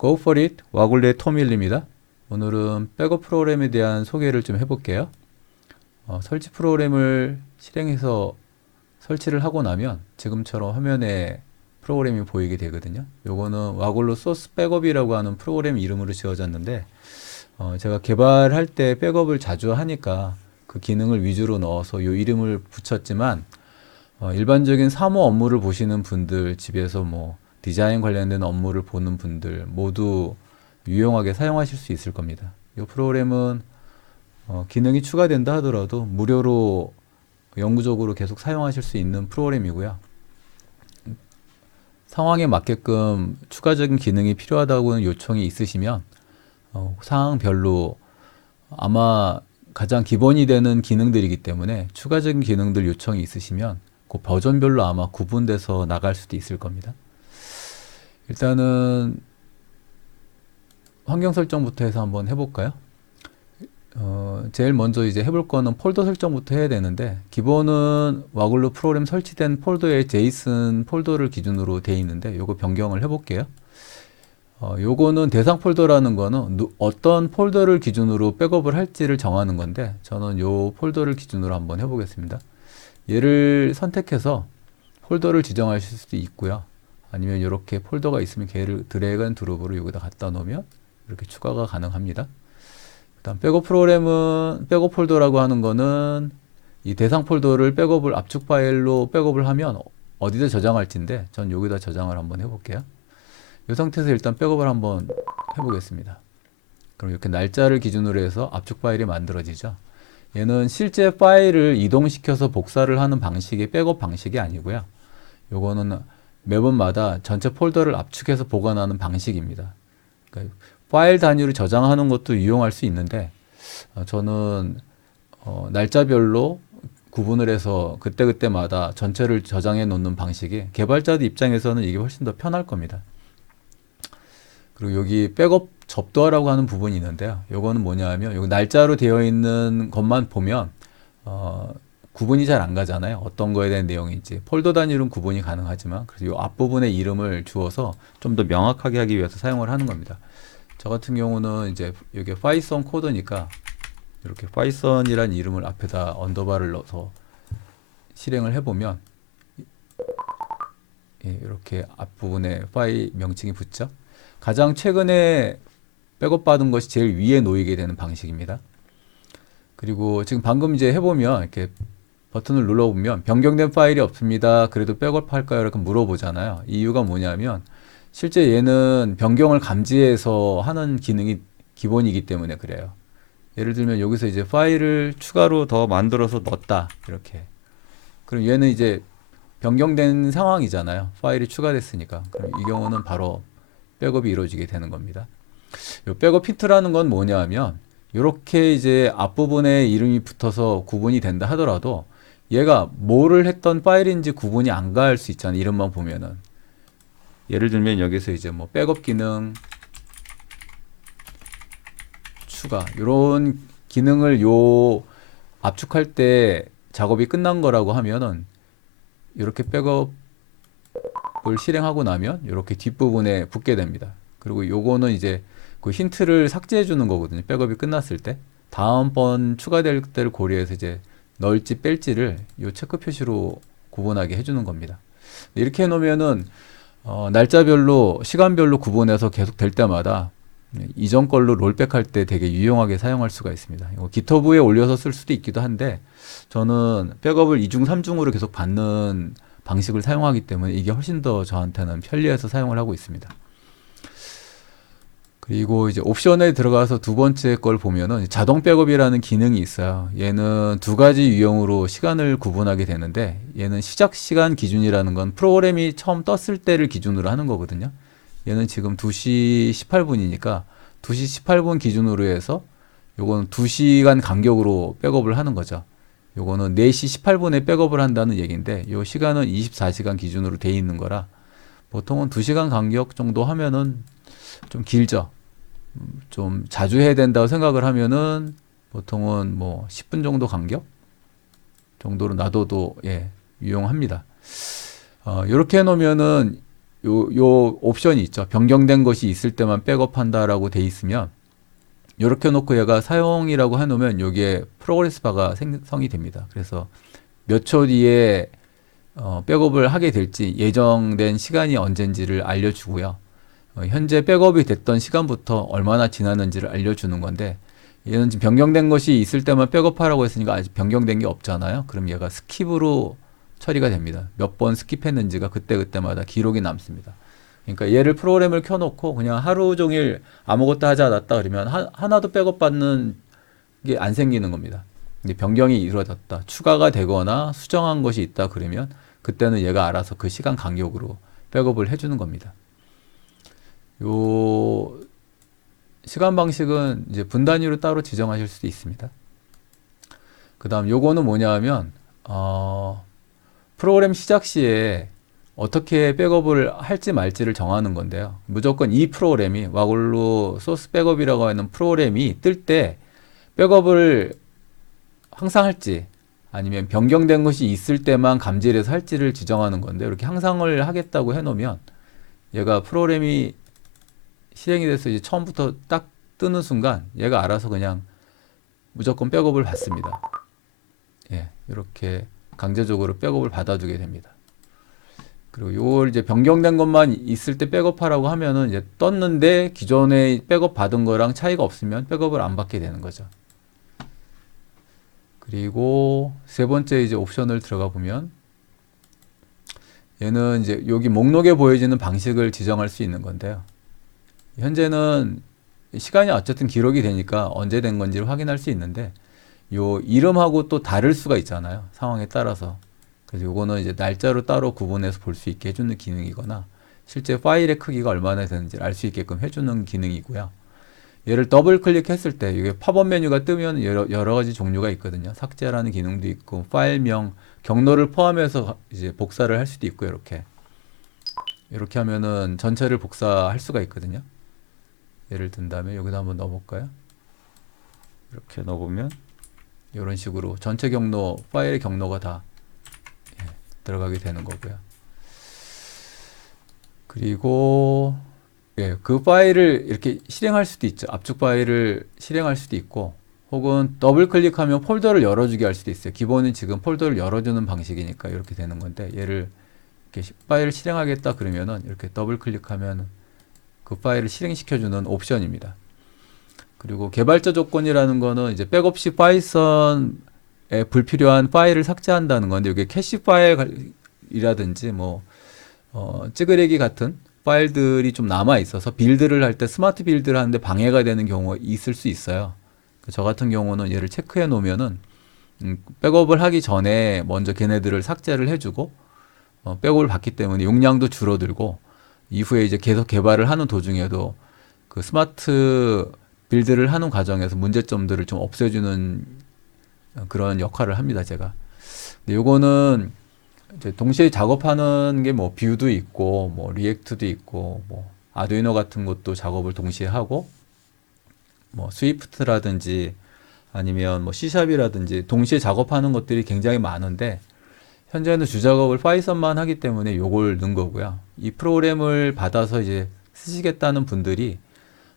Go for it, 와글레 토밀입니다. 오늘은 백업 프로그램에 대한 소개를 좀 해볼게요. 설치 프로그램을 실행해서 설치를 하고 나면 지금처럼 화면에 프로그램이 보이게 되거든요. 요거는 와글로 소스 백업이라고 하는 프로그램 이름으로 지어졌는데 제가 개발할 때 백업을 자주 하니까 그 기능을 위주로 넣어서 요 이름을 붙였지만 일반적인 사무 업무를 보시는 분들, 집에서 뭐 디자인 관련된 업무를 보는 분들 모두 유용하게 사용하실 수 있을 겁니다. 이 프로그램은 기능이 추가된다 하더라도 무료로 영구적으로 계속 사용하실 수 있는 프로그램이고요. 상황에 맞게끔 추가적인 기능이 필요하다고 요청이 있으시면 상황별로 아마 가장 기본이 되는 기능들이기 때문에 추가적인 기능들 요청이 있으시면 그 버전별로 아마 구분돼서 나갈 수도 있을 겁니다. 일단은 환경 설정부터 해서 한번 해볼까요? 제일 먼저 이제 해볼 거는 폴더 설정부터 해야 되는데, 기본은 와글로 프로그램 설치된 폴더에 제이슨 폴더를 기준으로 되어 있는데 요거 변경을 해볼게요. 요거는 대상 폴더라는 거는 어떤 폴더를 기준으로 백업을 할지를 정하는 건데, 저는 요 폴더를 기준으로 한번 해보겠습니다. 얘를 선택해서 폴더를 지정하실 수도 있고요. 아니면 이렇게 폴더가 있으면 걔를 드래그 앤 드롭으로 여기다 갖다 놓으면 이렇게 추가가 가능합니다. 일단 백업 프로그램은 백업 폴더라고 하는 거는 이 대상 폴더를 백업을 압축 파일로 백업을 하면 어디다 저장할지인데, 전 여기다 저장을 한번 해볼게요. 이 상태에서 일단 백업을 한번 해보겠습니다. 그럼 이렇게 날짜를 기준으로 해서 압축 파일이 만들어지죠. 얘는 실제 파일을 이동시켜서 복사를 하는 방식의 백업 방식이 아니고요. 요거는 매번마다 전체 폴더를 압축해서 보관하는 방식입니다. 그러니까 파일 단위로 저장하는 것도 이용할 수 있는데, 저는 날짜별로 구분을 해서 그때그때마다 전체를 저장해 놓는 방식이 개발자들 입장에서는 이게 훨씬 더 편할 겁니다. 그리고 여기 백업 접도하라고 하는 부분이 있는데요. 요거는 뭐냐 하면 여기 날짜로 되어 있는 것만 보면 구분이 잘 안 가잖아요. 어떤 거에 대한 내용인지. 폴더 단위로는 구분이 가능하지만, 그래서 이 앞부분에 이름을 주어서 좀 더 명확하게 하기 위해서 사용을 하는 겁니다. 저 같은 경우는 이제 여기 파이썬 코드니까 이렇게 파이썬이란 이름을 앞에다 언더바를 넣어서 실행을 해보면 이렇게 앞부분에 파일 명칭이 붙죠. 가장 최근에 백업 받은 것이 제일 위에 놓이게 되는 방식입니다. 그리고 지금 방금 이제 해보면 이렇게 버튼을 눌러보면 변경된 파일이 없습니다. 그래도 백업할까요? 이렇게 물어보잖아요. 이유가 뭐냐면 실제 얘는 변경을 감지해서 하는 기능이 기본이기 때문에 그래요. 예를 들면 여기서 이제 파일을 추가로 더 만들어서 넣었다. 이렇게. 그럼 얘는 이제 변경된 상황이잖아요. 파일이 추가됐으니까. 그럼 이 경우는 바로 백업이 이루어지게 되는 겁니다. 요 백업 히트라는 건 뭐냐 하면 이렇게 이제 앞부분에 이름이 붙어서 구분이 된다 하더라도 얘가 뭐를 했던 파일인지 구분이 안 갈 수 있잖아요. 이름만 보면은. 예를 들면 여기서 이제 뭐 백업 기능 추가 이런 기능을 요 압축할 때 작업이 끝난 거라고 하면은 이렇게 백업을 실행하고 나면 이렇게 뒷부분에 붙게 됩니다. 그리고 요거는 이제 그 힌트를 삭제해 주는 거거든요. 백업이 끝났을 때 다음번 추가될 때를 고려해서 이제 넣을지 뺄지를 요 체크 표시로 구분하게 해주는 겁니다. 이렇게 해놓으면은 날짜별로 시간별로 구분해서 계속 될 때마다 이전 걸로 롤백할 때 되게 유용하게 사용할 수가 있습니다. 이거 기터브에 올려서 쓸 수도 있기도 한데, 저는 백업을 2중 3중으로 계속 받는 방식을 사용하기 때문에 이게 훨씬 더 저한테는 편리해서 사용을 하고 있습니다. 그리고 이제 옵션에 들어가서 두 번째 걸 보면은 자동 백업이라는 기능이 있어요. 얘는 두 가지 유형으로 시간을 구분하게 되는데, 얘는 시작 시간 기준이라는 건 프로그램이 처음 떴을 때를 기준으로 하는 거거든요. 얘는 지금 2시 18분이니까 2시 18분 기준으로 해서 요거는 2시간 간격으로 백업을 하는 거죠. 요거는 4시 18분에 백업을 한다는 얘기인데, 요 시간은 24시간 기준으로 돼 있는 거라 보통은 2시간 간격 정도 하면은 좀 길죠. 좀 자주 해야 된다고 생각을 하면은 보통은 뭐 10분 정도 간격 정도로 놔둬도 유용합니다. 이렇게 해놓으면은 요 옵션이 있죠. 변경된 것이 있을 때만 백업한다라고 돼 있으면 이렇게 놓고 얘가 사용이라고 해놓으면 여기에 프로그레스 바가 생성이 됩니다. 그래서 몇 초 뒤에 백업을 하게 될지 예정된 시간이 언젠지를 알려주고요. 현재 백업이 됐던 시간부터 얼마나 지났는지를 알려주는 건데 얘는 지금 변경된 것이 있을 때만 백업하라고 했으니까 아직 변경된 게 없잖아요. 그럼 얘가 스킵으로 처리가 됩니다. 몇 번 스킵했는지가 그때그때마다 기록이 남습니다. 그러니까 얘를 프로그램을 켜놓고 그냥 하루 종일 아무것도 하지 않았다 그러면 하나도 백업받는 게 안 생기는 겁니다. 이제 변경이 이루어졌다, 추가가 되거나 수정한 것이 있다 그러면 그때는 얘가 알아서 그 시간 간격으로 백업을 해주는 겁니다. 요 시간 방식은 이제 분 단위로 따로 지정하실 수도 있습니다. 그 다음 요거는 뭐냐 하면 프로그램 시작 시에 어떻게 백업을 할지 말지를 정하는 건데요. 무조건 이 프로그램이 와글로 소스 백업이라고 하는 프로그램이 뜰 때 백업을 항상 할지 아니면 변경된 것이 있을 때만 감지해서 할지를 지정하는 건데 이렇게 항상을 하겠다고 해놓으면 얘가 프로그램이 실행이 돼서 이제 처음부터 딱 뜨는 순간 얘가 알아서 그냥 무조건 백업을 받습니다. 예, 이렇게 강제적으로 백업을 받아주게 됩니다. 그리고 요걸 이제 변경된 것만 있을 때 백업하라고 하면은 이제 떴는데 기존에 백업 받은 거랑 차이가 없으면 백업을 안 받게 되는 거죠. 그리고 세 번째 이제 옵션을 들어가 보면 얘는 이제 여기 목록에 보여지는 방식을 지정할 수 있는 건데요. 현재는 시간이 어쨌든 기록이 되니까 언제 된 건지를 확인할 수 있는데 요 이름하고 또 다를 수가 있잖아요. 상황에 따라서. 그래서 요거는 이제 날짜로 따로 구분해서 볼 수 있게 해주는 기능이거나 실제 파일의 크기가 얼마나 되는지 알 수 있게끔 해주는 기능이고요. 얘를 더블 클릭했을 때 이게 팝업 메뉴가 뜨면 여러 가지 종류가 있거든요. 삭제라는 기능도 있고 파일명, 경로를 포함해서 이제 복사를 할 수도 있고요. 이렇게 하면은 전체를 복사할 수가 있거든요. 예를 든다면 여기다 한번 넣어볼까요? 이렇게 넣어보면 이런 식으로 전체 경로, 파일의 경로가 다 들어가게 되는 거고요. 그리고 그 파일을 이렇게 실행할 수도 있죠. 압축 파일을 실행할 수도 있고 혹은 더블 클릭하면 폴더를 열어주게 할 수도 있어요. 기본은 지금 폴더를 열어주는 방식이니까 이렇게 되는 건데 얘를 이렇게 파일을 실행하겠다 그러면은 이렇게 더블 클릭하면 그 파일을 실행시켜주는 옵션입니다. 그리고 개발자 조건이라는 거는 이제 백업 시 파이썬에 불필요한 파일을 삭제한다는 건데 이게 캐시 파일이라든지 뭐 찌그레기 같은 파일들이 좀 남아 있어서 빌드를 할 때 스마트 빌드를 하는데 방해가 되는 경우가 있을 수 있어요. 저 같은 경우는 얘를 체크해 놓으면은 백업을 하기 전에 먼저 걔네들을 삭제를 해주고 백업을 받기 때문에 용량도 줄어들고 이후에 이제 계속 개발을 하는 도중에도 그 스마트 빌드를 하는 과정에서 문제점들을 좀 없애주는 그런 역할을 합니다, 제가. 근데 요거는 이제 동시에 작업하는 게 뭐 뷰도 있고 뭐 리액트도 있고 뭐 아두이노 같은 것도 작업을 동시에 하고 뭐 스위프트라든지 아니면 뭐 C샵이라든지 동시에 작업하는 것들이 굉장히 많은데 현재는 주작업을 파이썬만 하기 때문에 요걸 넣은 거고요. 이 프로그램을 받아서 이제 쓰시겠다는 분들이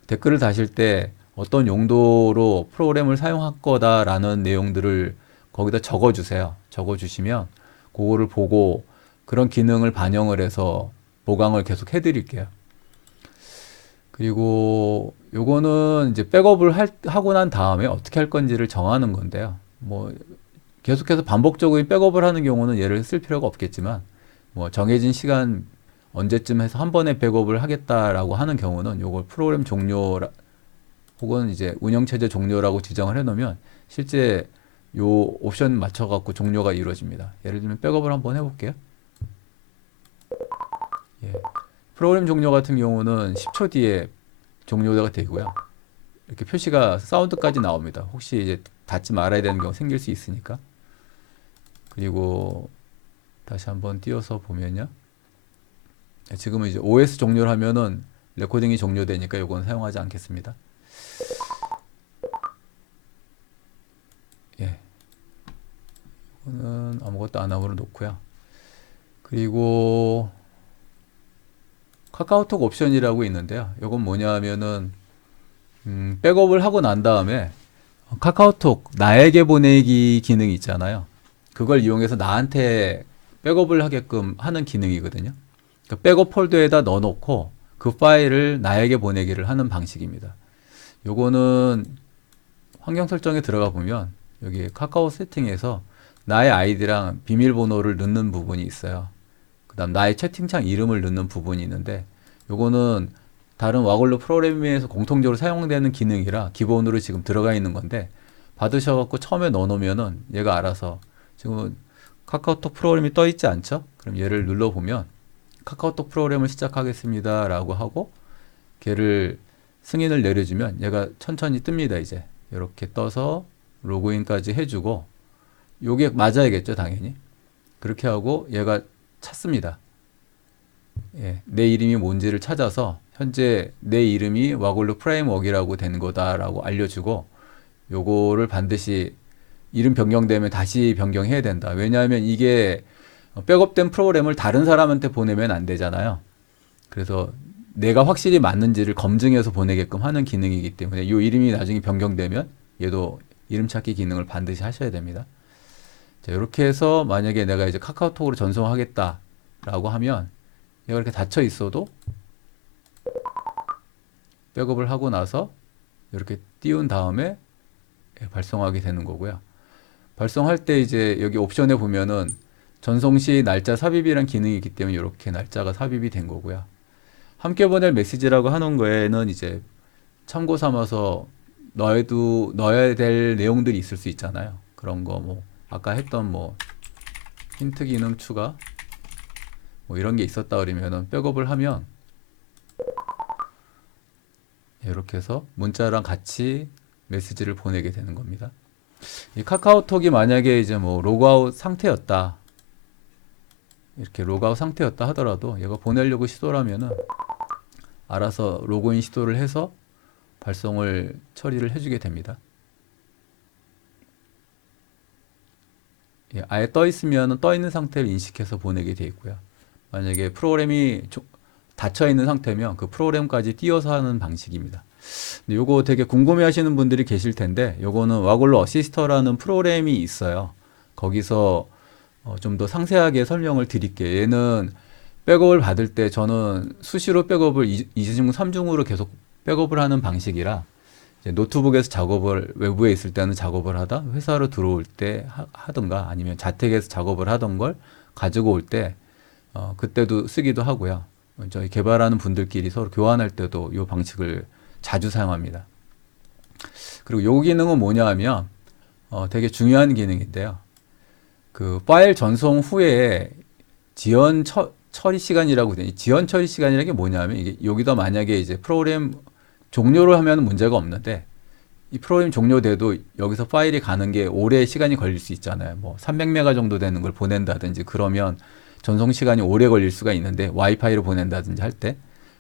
댓글을 다실 때 어떤 용도로 프로그램을 사용할 거다라는 내용들을 거기다 적어주세요. 적어주시면 그거를 보고 그런 기능을 반영을 해서 보강을 계속 해드릴게요. 그리고 요거는 이제 백업을 하고 난 다음에 어떻게 할 건지를 정하는 건데요. 뭐 계속해서 반복적으로 백업을 하는 경우는 얘를 쓸 필요가 없겠지만 뭐 정해진 시간 언제쯤 해서 한 번에 백업을 하겠다라고 하는 경우는 요걸 프로그램 종료 혹은 이제 운영체제 종료라고 지정을 해 놓으면 실제 요 옵션 맞춰 갖고 종료가 이루어집니다. 예를 들면 백업을 한번 해볼게요. 예. 프로그램 종료 같은 경우는 10초 뒤에 종료가 되고요. 이렇게 표시가 사운드까지 나옵니다. 혹시 이제 닫지 말아야 되는 경우 생길 수 있으니까. 그리고 다시 한번 띄워서 보면요. 지금은 이제 OS 종료를 하면은 레코딩이 종료되니까 이건 사용하지 않겠습니다. 예. 이거는 아무것도 안 하고 놓고요. 그리고 카카오톡 옵션이라고 있는데요. 이건 뭐냐 하면은 백업을 하고 난 다음에 카카오톡 나에게 보내기 기능이 있잖아요. 그걸 이용해서 나한테 백업을 하게끔 하는 기능이거든요. 그 백업 폴더에다 넣어놓고 그 파일을 나에게 보내기를 하는 방식입니다. 요거는 환경 설정에 들어가 보면 여기 카카오 세팅에서 나의 아이디랑 비밀번호를 넣는 부분이 있어요. 그 다음 나의 채팅창 이름을 넣는 부분이 있는데 요거는 다른 와글로 프로그램에서 공통적으로 사용되는 기능이라 기본으로 지금 들어가 있는 건데 받으셔갖고 처음에 넣어놓으면은 얘가 알아서 지금 카카오톡 프로그램이 떠 있지 않죠? 그럼 얘를 눌러보면 카카오톡 프로그램을 시작하겠습니다 라고 하고 걔를 승인을 내려주면 얘가 천천히 뜹니다. 이제 이렇게 떠서 로그인까지 해주고 요게 맞아야겠죠 당연히. 그렇게 하고 얘가 찾습니다. 예, 내 이름이 뭔지를 찾아서 현재 내 이름이 와글로 프레임워크이라고 된 거다라고 알려주고 요거를 반드시 이름 변경되면 다시 변경해야 된다. 왜냐하면 이게 백업된 프로그램을 다른 사람한테 보내면 안 되잖아요. 그래서 내가 확실히 맞는지를 검증해서 보내게끔 하는 기능이기 때문에 이 이름이 나중에 변경되면 얘도 이름 찾기 기능을 반드시 하셔야 됩니다. 자, 이렇게 해서 만약에 내가 이제 카카오톡으로 전송하겠다라고 하면 얘가 이렇게 닫혀 있어도 백업을 하고 나서 이렇게 띄운 다음에 발송하게 되는 거고요. 발송할 때 이제 여기 옵션에 보면은 전송 시 날짜 삽입이란 기능이 있기 때문에 이렇게 날짜가 삽입이 된 거고요. 함께 보낼 메시지라고 하는 거에는 이제 참고 삼아서 넣어야 될 내용들이 있을 수 있잖아요. 그런 거 뭐 아까 했던 뭐 힌트 기능 추가 뭐 이런 게 있었다 그러면은 백업을 하면 이렇게 해서 문자랑 같이 메시지를 보내게 되는 겁니다. 이 카카오톡이 만약에 이제 뭐 로그아웃 상태였다 이렇게 로그아웃 상태였다 하더라도 얘가 보내려고 시도를 하면은 알아서 로그인 시도를 해서 발송을 처리를 해주게 됩니다. 예, 아예 떠 있으면 떠 있는 상태를 인식해서 보내게 되어 있고요. 만약에 프로그램이 닫혀 있는 상태면 그 프로그램까지 띄워서 하는 방식입니다. 근데 요거 되게 궁금해 하시는 분들이 계실 텐데 요거는 와글로 어시스터라는 프로그램이 있어요. 거기서 좀 더 상세하게 설명을 드릴게요. 얘는 백업을 받을 때 저는 수시로 백업을 2중, 3중으로 계속 백업을 하는 방식이라 이제 노트북에서 작업을 외부에 있을 때는 작업을 하다 회사로 들어올 때 하든가 아니면 자택에서 작업을 하던 걸 가지고 올 때 그때도 쓰기도 하고요. 저희 개발하는 분들끼리 서로 교환할 때도 이 방식을 자주 사용합니다. 그리고 요 기능은 뭐냐 하면 되게 중요한 기능인데요. 그 파일 전송 후에 지연 처리 시간이라고 되니 지연 처리 시간이라는 게 뭐냐면 이게 여기다 만약에 이제 프로그램 종료를 하면 문제가 없는데 이 프로그램 종료돼도 여기서 파일이 가는 게 오래 시간이 걸릴 수 있잖아요. 뭐 300메가 정도 되는 걸 보낸다든지 그러면 전송 시간이 오래 걸릴 수가 있는데 와이파이로 보낸다든지 할 때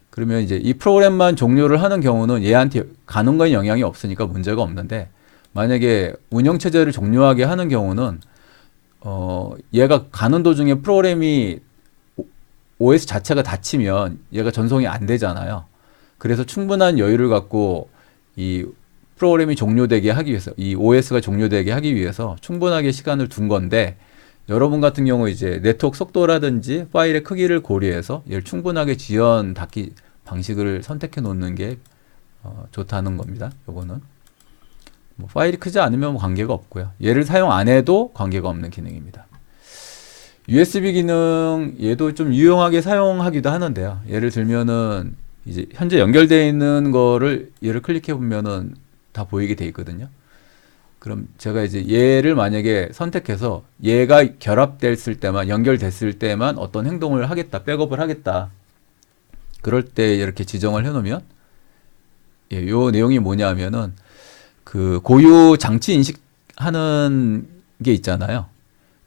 그러면 이제 이 프로그램만 종료를 하는 경우는 얘한테 가는 건 영향이 없으니까 문제가 없는데 만약에 운영체제를 종료하게 하는 경우는 얘가 가는 도중에 프로그램이 OS 자체가 닫히면 얘가 전송이 안 되잖아요. 그래서 충분한 여유를 갖고 이 프로그램이 종료되게 하기 위해서 이 OS가 종료되게 하기 위해서 충분하게 시간을 둔 건데 여러분 같은 경우 이제 네트워크 속도라든지 파일의 크기를 고려해서 얘를 충분하게 지연 닫기 방식을 선택해 놓는 게 좋다는 겁니다. 요거는 뭐 파일이 크지 않으면 관계가 없고요. 얘를 사용 안 해도 관계가 없는 기능입니다. USB 기능 얘도 좀 유용하게 사용하기도 하는데요. 예를 들면은 이제 현재 연결되어 있는 거를 얘를 클릭해 보면은 다 보이게 돼 있거든요. 그럼 제가 이제 얘를 만약에 선택해서 얘가 결합됐을 때만 연결됐을 때만 어떤 행동을 하겠다, 백업을 하겠다. 그럴 때 이렇게 지정을 해놓으면 예, 요 내용이 뭐냐면은 그 고유 장치 인식하는 게 있잖아요.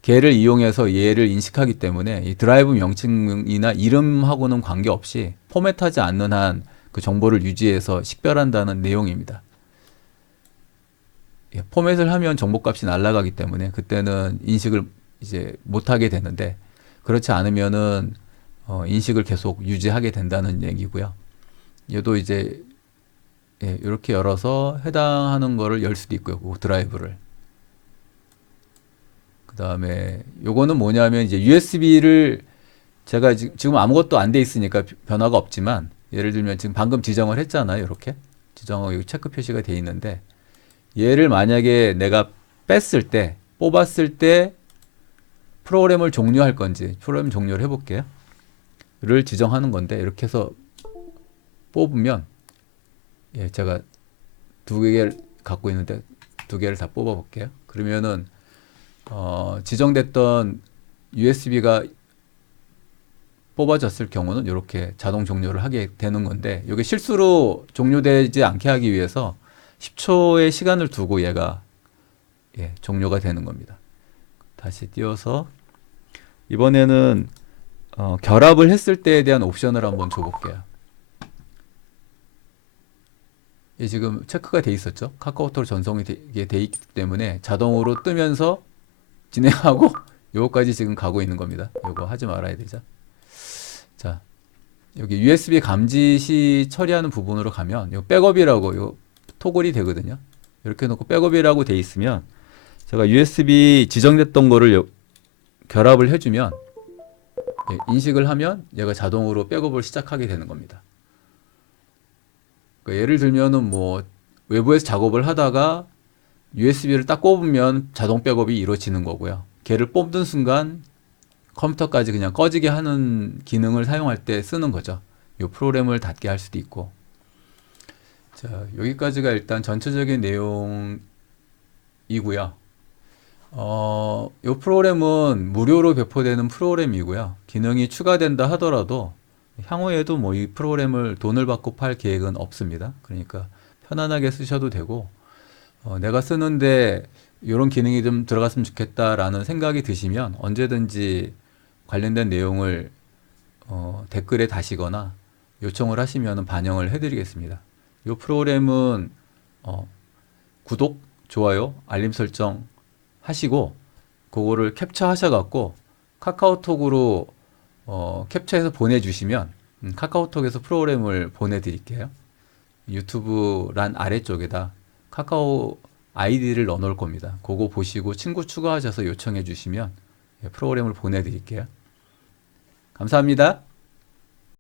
걔를 이용해서 얘를 인식하기 때문에 이 드라이브 명칭이나 이름하고는 관계없이 포맷하지 않는 한 그 정보를 유지해서 식별한다는 내용입니다. 예, 포맷을 하면 정보값이 날아가기 때문에 그때는 인식을 이제 못하게 되는데 그렇지 않으면은 인식을 계속 유지하게 된다는 얘기고요. 얘도 이제 이렇게 열어서 해당하는 거를 열 수도 있고요. 그 드라이브를. 그 다음에 요거는 뭐냐면 이제 USB를 제가 지금 아무것도 안 돼 있으니까 변화가 없지만 예를 들면 지금 방금 지정을 했잖아요. 이렇게 지정하고 체크 표시가 돼 있는데 얘를 만약에 내가 뺐을 때 뽑았을 때 프로그램을 종료할 건지 프로그램 종료를 해볼게요. 를 지정하는 건데 이렇게 해서 뽑으면 제가 두 개를 갖고 있는데 두 개를 다 뽑아 볼게요. 그러면은 지정됐던 USB가 뽑아졌을 경우는 이렇게 자동 종료를 하게 되는 건데 이게 실수로 종료되지 않게 하기 위해서 10초의 시간을 두고 얘가 종료가 되는 겁니다. 다시 띄워서 이번에는 결합을 했을 때에 대한 옵션을 한번 줘볼게요. 지금 체크가 돼 있었죠. 카카오톡으로 전송이 돼 있기 때문에 자동으로 뜨면서 진행하고 요거까지 지금 가고 있는 겁니다. 요거 하지 말아야 되죠. 자, 여기 USB 감지 시 처리하는 부분으로 가면 요 백업이라고 요 토글이 되거든요. 이렇게 놓고 백업이라고 돼 있으면 제가 USB 지정됐던 거를 결합을 해주면 인식을 하면 얘가 자동으로 백업을 시작하게 되는 겁니다. 그러니까 예를 들면은 뭐 외부에서 작업을 하다가 USB를 딱 꼽으면 자동 백업이 이루어지는 거고요. 걔를 뽑는 순간 컴퓨터까지 그냥 꺼지게 하는 기능을 사용할 때 쓰는 거죠. 이 프로그램을 닫게 할 수도 있고. 자, 여기까지가 일단 전체적인 내용이고요. 이 프로그램은 무료로 배포되는 프로그램이고요. 기능이 추가된다 하더라도 향후에도 뭐 이 프로그램을 돈을 받고 팔 계획은 없습니다. 그러니까 편안하게 쓰셔도 되고, 내가 쓰는데 이런 기능이 좀 들어갔으면 좋겠다라는 생각이 드시면 언제든지 관련된 내용을 댓글에 다시거나 요청을 하시면 반영을 해드리겠습니다. 이 프로그램은 구독, 좋아요, 알림 설정 하시고 그거를 캡처하셔 갖고 카카오톡으로 캡처해서 보내주시면 카카오톡에서 프로그램을 보내드릴게요. 유튜브 란 아래쪽에다 카카오 아이디를 넣어 놓을 겁니다. 그거 보시고 친구 추가하셔서 요청해 주시면 프로그램을 보내드릴게요. 감사합니다.